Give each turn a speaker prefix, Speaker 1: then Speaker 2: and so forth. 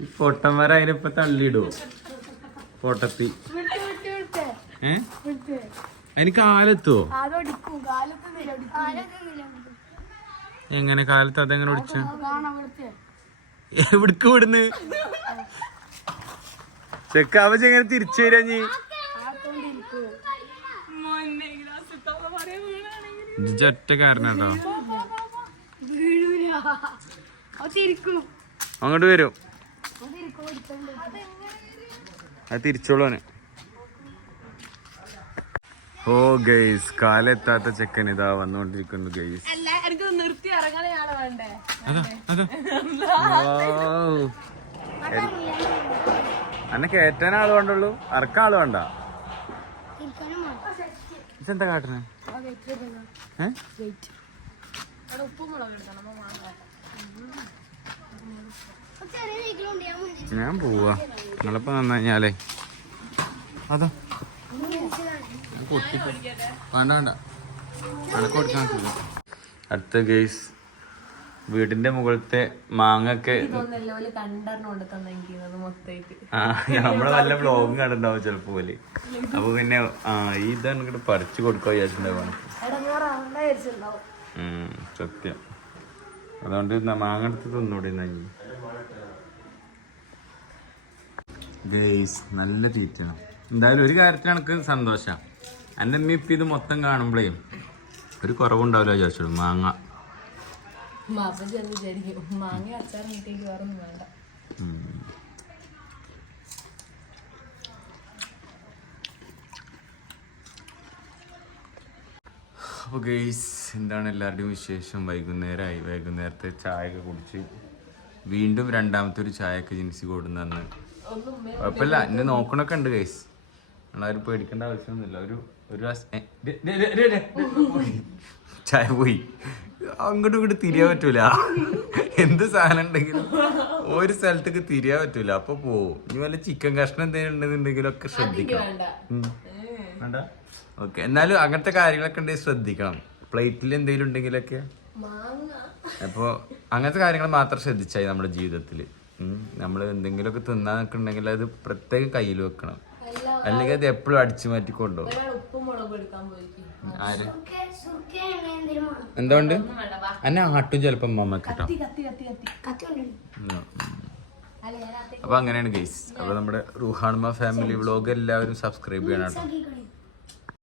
Speaker 1: ഈ പൊട്ടന്മാരെ അതിനിപ്പോ തള്ളിയിടുവോ? പൊട്ടത്തി. ഏ? അതിന് കാലെത്തുവോ? എങ്ങനെ കാലത്ത് അതെങ്ങനെ ഒടിച്ച? എവിടക്ക് വിടുന്ന്? ചെക്കാവ എങ്ങനെ തിരിച്ചു വരാ നീ ഒറ്റ
Speaker 2: തിരിക്കും.
Speaker 1: അങ്ങോട്ട് വരും.
Speaker 2: അത്
Speaker 1: തിരിച്ചോളൂന് ഓ ഗൈസ് കാലെത്താത്ത ചെക്കൻ ഇതാ വന്നുകൊണ്ടിരിക്കുന്നു ഗൈസ്.
Speaker 2: അല്ല എനിക്ക് നിർത്തി ഇറങ്ങാനേ ആളെ വേണ്ടേ?
Speaker 1: അതാ അതാ. അന്നെ കേറ്റാൻ ആൾ വേണ്ടുള്ളൂ. അറക്കാൻ ആൾ വേണ്ട. ഇതെന്താ കാട്ടണേ? ഏ?
Speaker 2: അവിടെ ഉപ്പും മുളക് എടുക്കണം അമ്മ മാങ്ങ
Speaker 1: ഞാൻ പോവാ. നിങ്ങളിപ്പോ നന്നാഞ്ഞാലേ അതാ. വേണ്ട വേണ്ട. അനക്ക് കൊടുക്കാൻ പറ്റില്ല. അടുത്ത ഗേസ് വീടിന്റെ മുകളിലത്തെ മാങ്ങൊക്കെ ആ നമ്മൾ നല്ല ബ്ലോഗും കണ്ടിട്ടുണ്ടാവും ചിലപ്പോ പോലെ അപ്പൊ പിന്നെ ആ ഇതാണ് ഇങ്ങോട്ട് പറിച്ചു കൊടുക്കുക വിചാരിച്ചിട്ടുണ്ടാവും സത്യം. അതുകൊണ്ട് മാങ്ങ എടുത്ത് തിന്നൂടെ നഞ്ഞി ഗേസ് നല്ല തീറ്റയാണ് എന്തായാലും ഒരു കാര്യത്തിൽ എനിക്ക് സന്തോഷം. എന്റെ അമ്മ ഇപ്പം ഇത് മൊത്തം കാണുമ്പോഴേ ഒരു കുറവുണ്ടാവില്ല വിചാരിച്ചോളൂ മാങ്ങ. അപ്പോൾ ഗെയ്സ് എന്താണ് എല്ലാവരുടെയും വിശേഷം? വൈകുന്നേരമായി വൈകുന്നേരത്തെ ചായ ഒക്കെ കുടിച്ച് വീണ്ടും രണ്ടാമത്തെ ഒരു ചായയൊക്കെ ജിൻസി കൊടുന്നു
Speaker 2: ഒന്നും
Speaker 1: കുഴപ്പമില്ല. എന്നെ നോക്കണൊക്കെ ഉണ്ട് ഗൈസ് നമ്മളാരും പേടിക്കേണ്ട ആവശ്യമൊന്നുമില്ല. ഒരു ഒരു. ചായ പോയി. അങ്ങോട്ടും ഇങ്ങോട്ട് തിരിയാൻ പറ്റൂല. എന്ത് സാധനം ഉണ്ടെങ്കിലും ഒരു സ്ഥലത്തേക്ക് തിരിയാൻ പറ്റൂല. അപ്പൊ പോവും. ഇനി വല്ല ചിക്കൻ കഷ്ണം എന്തെങ്കിലും ഉണ്ടെന്നുണ്ടെങ്കിലും ഒക്കെ ശ്രദ്ധിക്കണം. ഓക്കെ. എന്നാലും അങ്ങനത്തെ കാര്യങ്ങളൊക്കെ ഉണ്ടെങ്കിൽ ശ്രദ്ധിക്കണം. പ്ലേറ്റിൽ എന്തെങ്കിലും ഉണ്ടെങ്കിലൊക്കെ.
Speaker 2: മാങ്ങ.
Speaker 1: അപ്പോൾ അങ്ങനത്തെ കാര്യങ്ങൾ മാത്രം ശ്രദ്ധിച്ചായി നമ്മുടെ ജീവിതത്തിൽ നമ്മൾ എന്തെങ്കിലുമൊക്കെ തിന്നാനൊക്കെ ഉണ്ടെങ്കിൽ അത് പ്രത്യേകം കയ്യിൽ വെക്കണം. അല്ലെങ്കിൽ അത് എപ്പോഴും അടിച്ചു മാറ്റി കൊണ്ടുപോകും.
Speaker 2: ഉപ്പും മുളകും എടുക്കാൻ പോയിരിക്കും
Speaker 1: ആര്? എന്തുകൊണ്ട്? എന്നെ ആട്ടും ചിലപ്പോ മമ്മ കിട്ടാം അപ്പൊ അങ്ങനെയാണ് ഗൈസ് അപ്പൊ നമ്മുടെ റുഹാൺമ ഫാമിലി വ്ളോഗ് എല്ലാവരും സബ്സ്ക്രൈബ് ചെയ്യണം കേട്ടോ.